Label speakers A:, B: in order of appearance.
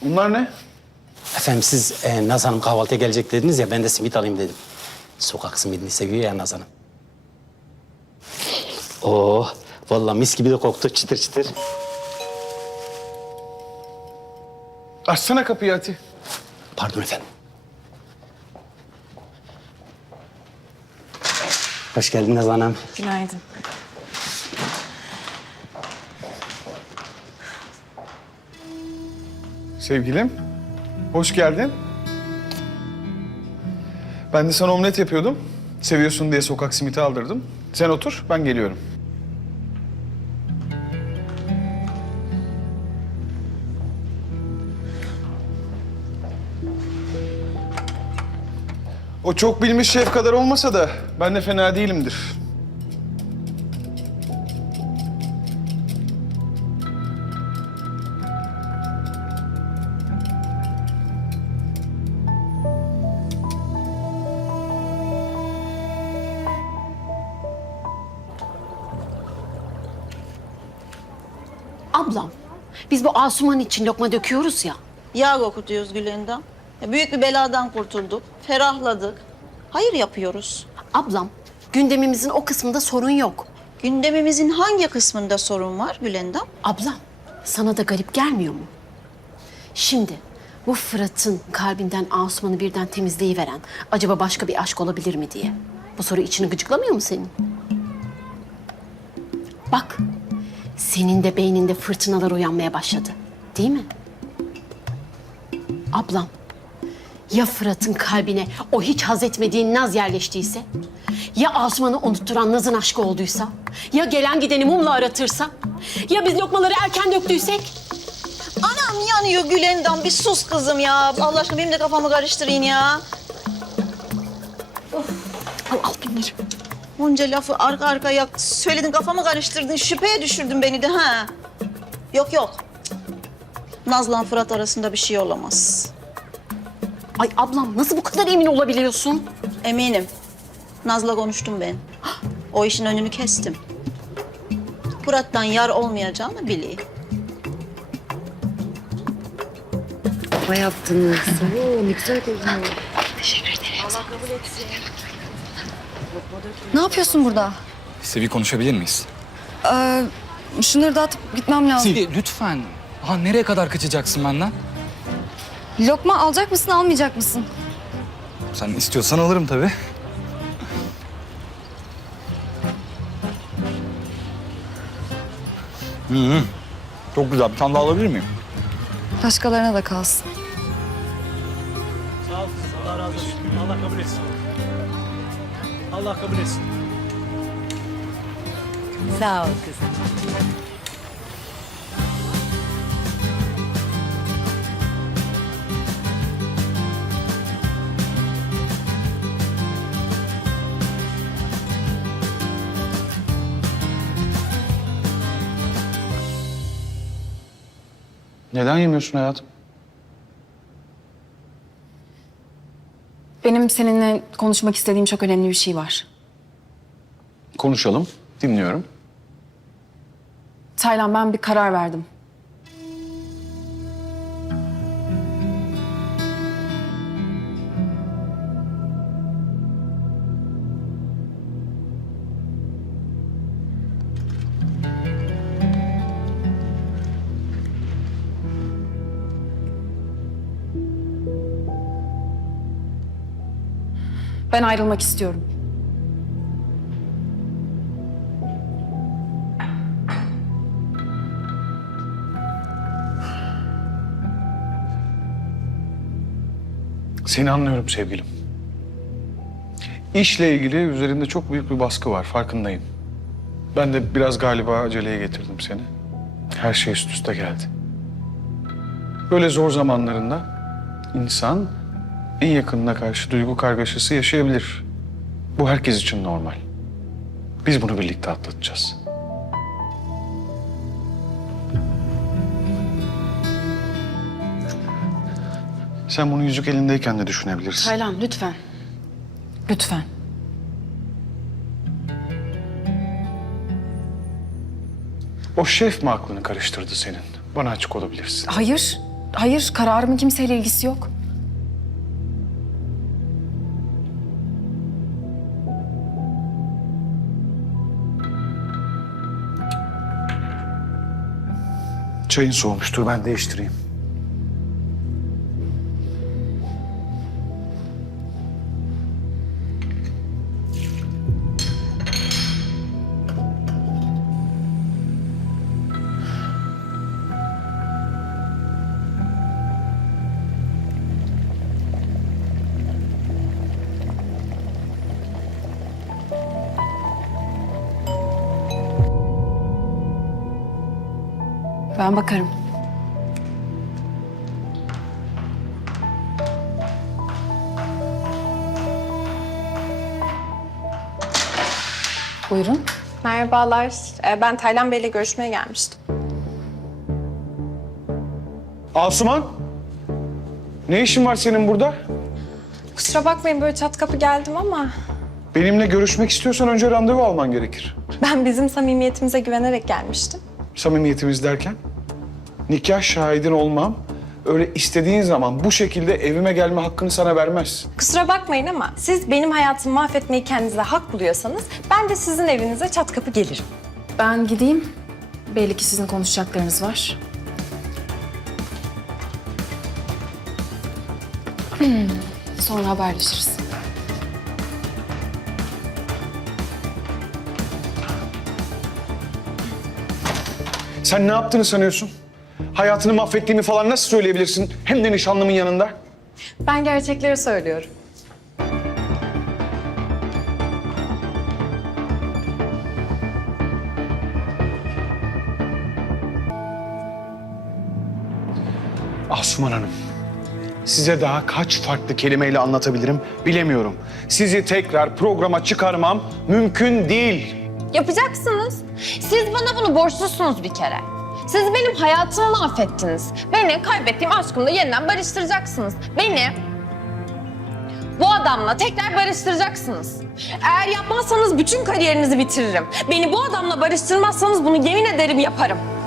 A: Bunlar ne?
B: Efendim siz Naz Hanım kahvaltıya gelecek dediniz ya, ben de simit alayım dedim. Sokak simidini seviyor ya Naz Hanım. Oh, vallahi mis gibi de koktu, çıtır çıtır.
A: Açsana kapıyı Ati.
B: Pardon efendim. Hoş geldin Naz Hanım.
C: Günaydın.
A: Sevgilim, hoş geldin. Ben de sana omlet yapıyordum. Seviyorsun diye sokak simiti aldırdım. Sen otur, ben geliyorum. O çok bilmiş şef kadar olmasa da ben de fena değilimdir.
D: Ablam, biz bu Asuman için lokma döküyoruz ya.
E: Yağ kokutuyoruz Gülendam. Büyük bir beladan kurtulduk, ferahladık. Hayır yapıyoruz.
D: Ablam, gündemimizin o kısmında sorun yok.
E: Gündemimizin hangi kısmında sorun var Gülendam?
D: Ablam, sana da garip gelmiyor mu? Şimdi bu Fırat'ın kalbinden Asuman'ı birden temizleyiveren acaba başka bir aşk olabilir mi diye. Bu soru içini gıcıklamıyor mu senin? Bak, senin de beyninde fırtınalar uyanmaya başladı. Değil mi? Ablam, ya Fırat'ın kalbine o hiç haz etmediğin Naz yerleştiyse? Ya Asuman'ı unutturan Naz'ın aşkı olduysa? Ya gelen gideni mumla aratırsa? Ya biz lokmaları erken döktüysek?
E: Anam yanıyor Gülendam, bir sus kızım ya. Allah aşkına benim de kafamı karıştırın ya.
D: Al bunları.
E: Bunca lafı arka arkaya söyledin, kafamı karıştırdın, şüpheye düşürdün beni de ha. Yok yok. Naz'la Fırat arasında bir şey olamaz.
D: Ay ablam nasıl bu kadar emin olabiliyorsun?
E: Eminim. Naz'la konuştum ben. O işin önünü kestim. Fırat'tan yar olmayacağını bileyim.
F: Ne yaptınız? Oo, ne güzel görünüyor.
G: Ne yapıyorsun burada?
H: Sevi konuşabilir miyiz?
G: Şunları dağıtıp gitmem lazım.
H: Sevi lütfen. Ha nereye kadar kaçacaksın benden?
G: Lokma alacak mısın, almayacak mısın?
H: Sen istiyorsan alırım tabii. Çok güzel. Bir tane daha alabilir miyim?
G: Başkalarına da kalsın.
I: Sağ ol. Allah razı olsun. Allah kabul etsin. Allah kabul etsin.
F: Sağ ol kızım.
A: Neden yemiyorsun hayatım?
C: Benim seninle konuşmak istediğim çok önemli bir şey var.
A: Konuşalım, dinliyorum.
C: Taylan, ben bir karar verdim. Ben ayrılmak istiyorum.
A: Seni anlıyorum sevgilim. İşle ilgili üzerinde çok büyük bir baskı var, farkındayım. Ben de biraz galiba aceleye getirdim seni. Her şey üst üste geldi. Böyle zor zamanlarında insan en yakınına karşı duygu kargaşası yaşayabilir. Bu herkes için normal. Biz bunu birlikte atlatacağız. Sen bunu yüzük elindeyken de düşünebilirsin.
C: Taylan, lütfen. Lütfen.
A: O şef mi aklını karıştırdı senin? Bana açık olabilirsin.
C: Hayır. Hayır, kararımın kimseyle ilgisi yok.
A: Çayın soğumuştur, ben değiştireyim.
C: Ben bakarım. Buyurun.
J: Merhabalar. Ben Taylan Bey'le görüşmeye gelmiştim.
A: Asuman, ne işin var senin burada?
J: Kusura bakmayın böyle çat kapı geldim ama
A: Benimle görüşmek istiyorsan önce randevu alman gerekir.
J: ben bizim samimiyetimize güvenerek gelmiştim.
A: Samimiyetimiz derken? Nikah şahidin olmam, öyle istediğin zaman bu şekilde evime gelme hakkını sana vermez.
J: Kusura bakmayın ama siz benim hayatımı mahvetmeyi kendinize hak buluyorsanız ben de sizin evinize çat kapı gelirim.
C: Ben gideyim. Belli ki sizin konuşacaklarınız var. Sonra haberleşiriz.
A: Sen ne yaptığını sanıyorsun? Hayatını mahvettiğimi falan nasıl söyleyebilirsin? Hem de nişanlımın yanında.
J: Ben gerçekleri söylüyorum.
A: Asuman Hanım, size daha kaç farklı kelimeyle anlatabilirim bilemiyorum. Sizi tekrar programa çıkarmam mümkün değil.
K: Yapacaksınız. Siz bana bunu borçlusunuz bir kere. Siz benim hayatımı mahvettiniz. Beni kaybettiğim aşkımla yeniden barıştıracaksınız. Beni bu adamla tekrar barıştıracaksınız. Eğer yapmazsanız bütün kariyerinizi bitiririm. Beni bu adamla barıştırmazsanız bunu yemin ederim yaparım.